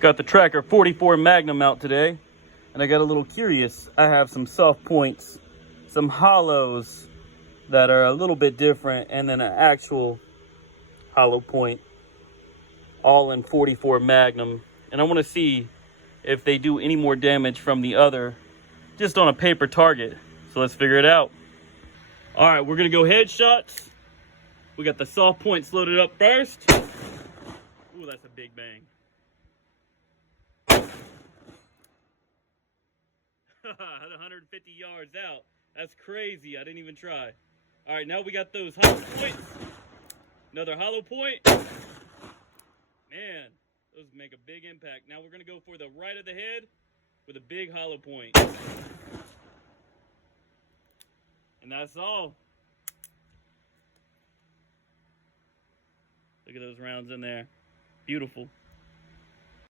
Got the Tracker 44 Magnum out today, and I got a little curious. I have some soft points, some hollows that are a little bit different, and then an actual hollow point, all in 44 Magnum. And I want to see if they do any more damage from the other, just on a paper target. So let's figure it out. All right, we're gonna go headshots. We got the soft points loaded up first. Ooh, that's a big bang. At 150 yards out. That's crazy. I didn't even try. All right, now we got those hollow points. Another hollow point. Man, those make a big impact. Now we're going to go for the right of the head with a big hollow point. And that's all. Look at those rounds in there. Beautiful.